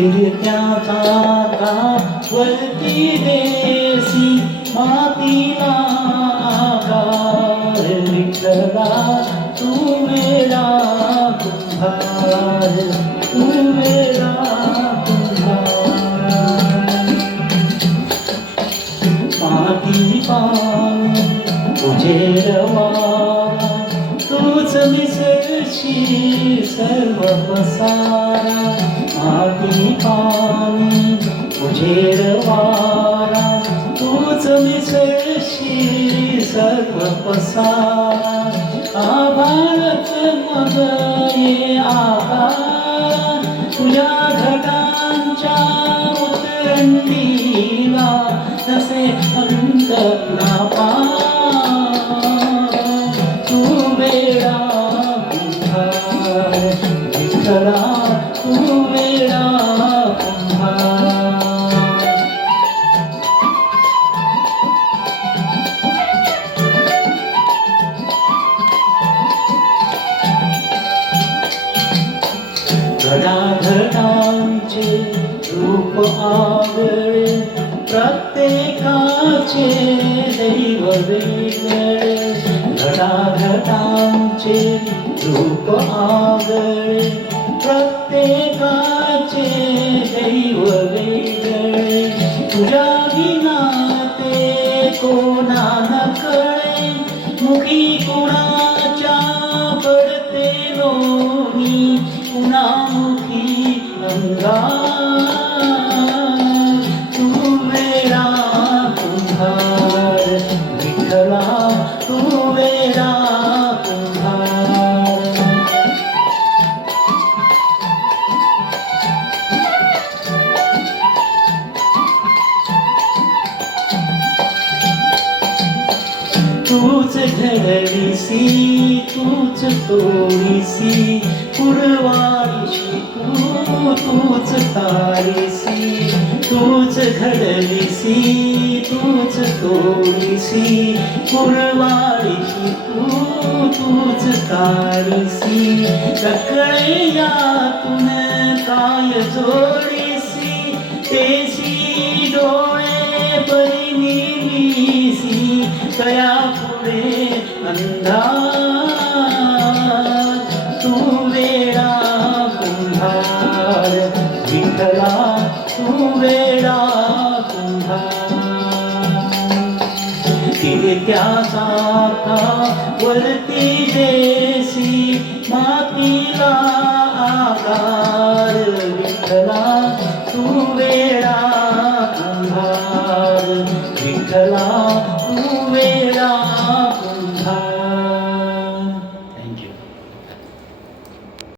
फिरत्याचा वरती देसी मातीला आकार विठ्ठला तू वेडा कुंभार तू वेडा कुंभार माती पाणी तुझे रवारा तूच मिसळशी सर्व पसारा माती पाणी तुझे रवारा तूच मिसळशी सर्व पसारा आभाळच मग ये आकार तुझ्या घटांच्या उतरंडीला तसे अंत ना तू वेडा कुंभार विठ्ठला तू वेडा कुंभार घडाघडांचे रूप आगळे प्रत्येकाचे दैव वेगळे घडाघडांचे रूप आगळे प्रत्येकाचे दैव वेगळे तुझ्या विना ते कोणा न कळे मुखी कुणाच्या पडते लोणी पुन्हामुखी अंगार तू वेडा कुंभार विठ्ठला तू वेडा कुंभार तूच घडलीसी तूच तोडीसी पुरवाईशी तूच तारीसी तूच घडलीसी तूच तोडीसी पुरवाईशी तूच तारीसी सकळे यातून काय जोडीसी तेसी डोळे परिनिलीसी तया पुढे अंधार तू वेडा कुंभार विठ्ठला तू वेडा कुंभार फिरत्याचा वरती देसी मातीला आकार विठ्ठला तू वेडा कुंभार विठ्ठला तू वेडा